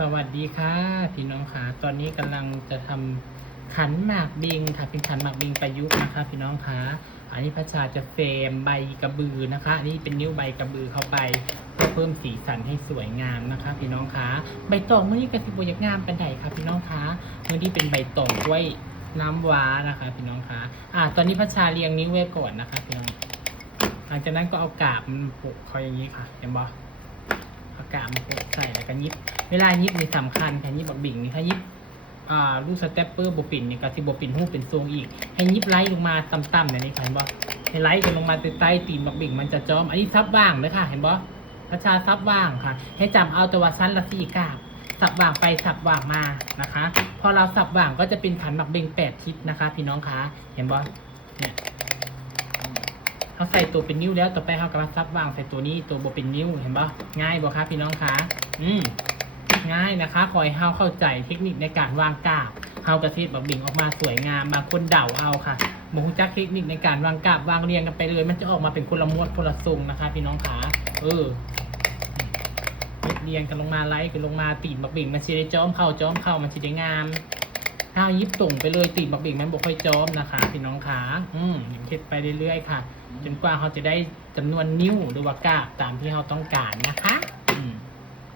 สวัสดีค่ะพี่น้องค่ะตอนนี้กำลังจะทำขันหมากบิงค่ะเป็นขันหมากบิงประยุกต์นะคะพี่น้องค่ะอันนี้พระชาจะเฟรมใบกระบือนะคะอันนี้เป็นนิ้วใบกระบือเข้าไปเพื่อเพิ่มสีสันให้สวยงามนะคะพี่น้องค่ะใบตองมื่อนี้กระสิบยกงามเป็นไดค่ะพี่น้องค่ะเมื่อนี้เป็นใบตองด้วยน้ำว้านะคะพี่น้องค่ะตอนนี้พระชาเรียงนิ้วไว้ก่อนนะคะพี่น้องหลังจากนั้นก็เอากาบมันปลูกเขาอย่างนี้ค่ะเห็นบ่เอากาบมันปลูกใส่แล้วก็ยิบเวลายิบนี่สำคัญแค่ยิบบักบิ่งนี่ถ้ายิบลูกสเตปเปอร์บปิ่นนี่ก็สิบปิ่นหูเป็นทรงอีกให้ยิบไล่ลงมาต่ำๆเนี่ยนี่เห็นบ่ให้ไล่กันลงมาใต้ตีนบักบิ่งมันจะจอมอันนี้ซับว่างเลยค่ะเห็นบ่พระชาซับว่างค่ะให้จำเอาตัวชั้นละสี่กาบสับว่างไปสับว่างมานะคะพอเราสับว่างก็จะเป็นขันบักบิ่ง8 ทิศนะคะพี่น้องคะเห็นบ่เนี่ยเขาใส่ตัวเป็นนิ้วแล้วต่อไปเขากำลังซับว่างใส่ตัวนี้ตัวโบเป็นนิ้วเห็นบ่ง่ายบ่คะพี่น้องคะง่ายนะคะคอยเฮาเข้าใจเทคนิคในการวางกาบเฮากระเทศบักบิ่งออกมาสวยงามบางคนเดาเอาค่ะบางคนจักเทคนิคในการวางกาบวางเรียงกันไปเลยมันจะออกมาเป็นคนละม้วนคนละทรงนะคะพี่น้องขาเรียงกันลงมาไล่กันลงมาตีนบักบิ่งมันจะได้จ้อมเข้ามันจะได้งามถ้ายิบตุ่งไปเลยตีนบักบิ่งมันบ่ค่อยจ้อมนะคะพี่น้องขาเฮ็ดไปเรื่อยๆค่ะจนกว่าเขาจะได้จำนวนนิ้วหรือว่ากาบตามที่เขาต้องการนะคะ